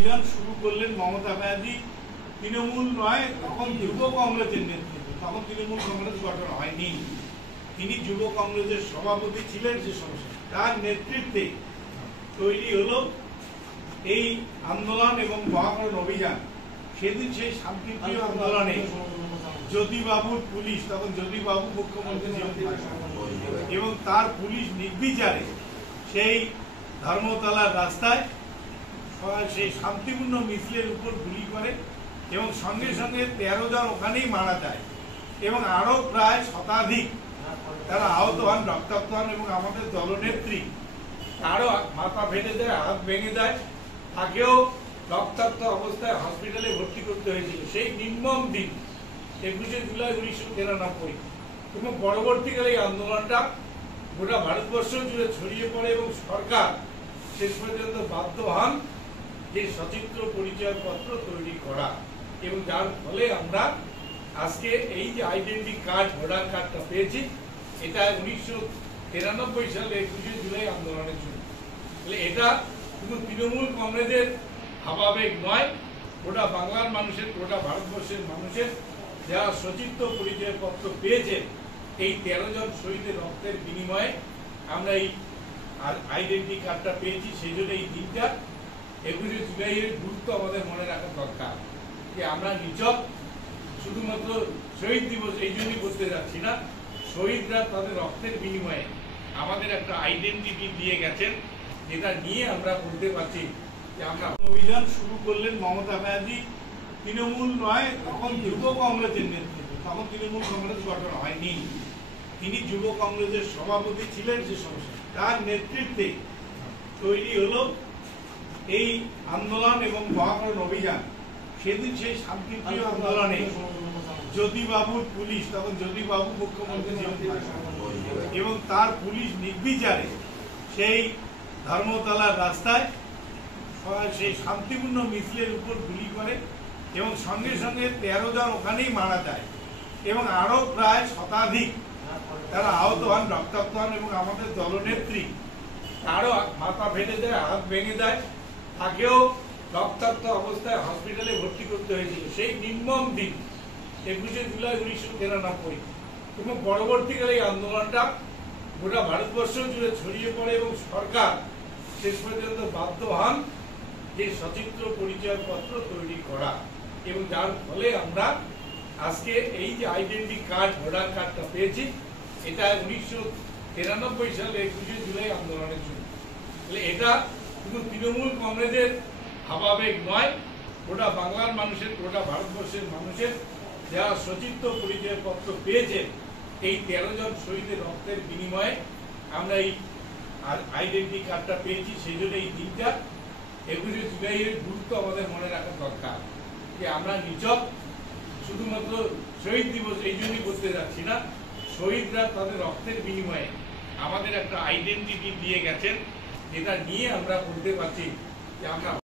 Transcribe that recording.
অভিযান শুরু করলেন মমতা ব্যানার্জি। তৃণমূল নয়, তখন যুব কংগ্রেসের নেতৃত্বে, তখন তৃণমূল কংগ্রেস গঠন হয়নি, তিনি যুব কংগ্রেসের সভাপতি ছিলেন। যে সমস্যা তার নেতৃত্বে তৈরি হলো এই আন্দোলন এবং মহাকরণ অভিযান। সেদিন সেই শান্তিপ্রিয় আন্দোলনে জ্যোতিবাবুর পুলিশ, তখন জ্যোতিবাবু মুখ্যমন্ত্রী ছিলেন, এবং তার পুলিশ নির্বিচারে সেই ধর্মতলার রাস্তায় সেই শান্তিপূর্ণ মিছিলের উপর গুলি করে এবং সঙ্গে সঙ্গে 13 জন ওখানেই মারা যায় এবং আরো প্রায় শতাধিক তারা আহত হন, রক্তাক্ত হন। এবং আমাদের দলনেত্রী তারও মাথা ফেটে দেয়, হাত ভেঙে দেয়, তাকেও রক্তাক্ত অবস্থায় হসপিটালে ভর্তি করতে হয়েছিল। সেই নির্মম দিন 21শে জুলাই 1993। এবং পরবর্তীকালে এই আন্দোলনটা গোটা ভারতবর্ষ জুড়ে ছড়িয়ে পড়ে এবং সরকার শেষ পর্যন্ত বাধ্য হন যে সচিত্র পরিচয়পত্র তৈরি করা, এবং যার ফলে আমরা আজকে এই যে আইডেন্টি কার্ড, ভোটার কার্ডটা পেয়েছি, এটা 1993 সালে 21শে জুলাই আন্দোলনের জন্য। এটা শুধু তৃণমূল কংগ্রেসের ভাবাবেগ নয়, গোটা বাংলার মানুষের, গোটা ভারতবর্ষের মানুষের যারা সচিত্র পরিচয়পত্র পেয়েছে, এই 13 জন শহীদের রক্তের বিনিময়ে আমরা এই আইডেন্টি কার্ডটা পেয়েছি। সেই জন্য এই দিনটা 21শে জুলাইয়ের গুরুত্ব আমাদের মনে রাখা দরকার, যে আমরা নিছক শুধুমাত্র শহীদ দিবস এই জন্যই করতে যাচ্ছি না, শহীদরা তাদের রক্তের বিনিময়ে আমাদের একটা আইডেন্টিটি দিয়ে গেছেন, যেটা নিয়ে আমরা বলতে পারছি যে আমরা অভিযান শুরু করলেন মমতা ব্যানার্জি। তৃণমূল নয়, তখন যুব কংগ্রেসের নেতৃত্বে, তখন তৃণমূল কংগ্রেস গঠন হয়নি, তিনি যুব কংগ্রেসের সভাপতি ছিলেন। যে সমস্যা তার নেতৃত্বে তৈরি হলো এই আন্দোলন এবং মহাকরণ অভিযান। সেদিন সেই শান্তিপ্রিয় আন্দোলনে জ্যোতিবাবুর পুলিশ, তখন জ্যোতিবাবু মুখ্যমন্ত্রী ছিলেন, এবং তার পুলিশ নির্বিচারে সেই ধর্মতলার রাস্তায় সেই শান্তিপূর্ণ মিছিলের উপর গুলি করে এবং সঙ্গে সঙ্গে 13 জন ওখানেই মারা যায় এবং আরো প্রায় শতাধিক তারা আহত হন, রক্তাক্ত হন। এবং আমাদের দলনেত্রী তারও মাথা ফেটে দেয়, হাত ভেঙে দেয়, তাকেও রক্তাক্ত অবস্থায় হসপিটালে ভর্তি করতে হয়েছিল। সেই নির্মম দিন 21শে জুলাই 1993। এবং পরবর্তীকালে এই আন্দোলনটা গোটা ভারতবর্ষ জুড়ে ছড়িয়ে পড়ে এবং সরকার শেষ পর্যন্ত বাধ্য হন যে সচিত্র পরিচয়পত্র তৈরি করা, এবং যার ফলে আমরা আজকে এই যে আইডেন্টি কার্ড, ভোটার কার্ডটা পেয়েছি, এটা 1993 সালে 21শে জুলাই আন্দোলনের জন্য। এটা শুধু তৃণমূল কংগ্রেসের ভাবাবেগ নয়, গোটা বাংলার মানুষের, গোটা ভারতবর্ষের মানুষের যারা সচিত্র পরিচয়পত্র পেয়েছে, এই 13 জন শহীদের রক্তের বিনিময়ে আমরা এই আইডেন্টি কার্ডটা পেয়েছি। সেই জন্য এই দিনটা 21শে জুলাইয়ের গুরুত্ব আমাদের মনে রাখা দরকার, যে আমরা নিছক শুধুমাত্র শহীদ দিবস এই জন্যই করতে যাচ্ছি না, শহীদরা তাদের রক্তের বিনিময়ে আমাদের একটা আইডেন্টিটি দিয়ে গেছেন, যেটা নিয়ে আমরা বলতে পারছি যে আমরা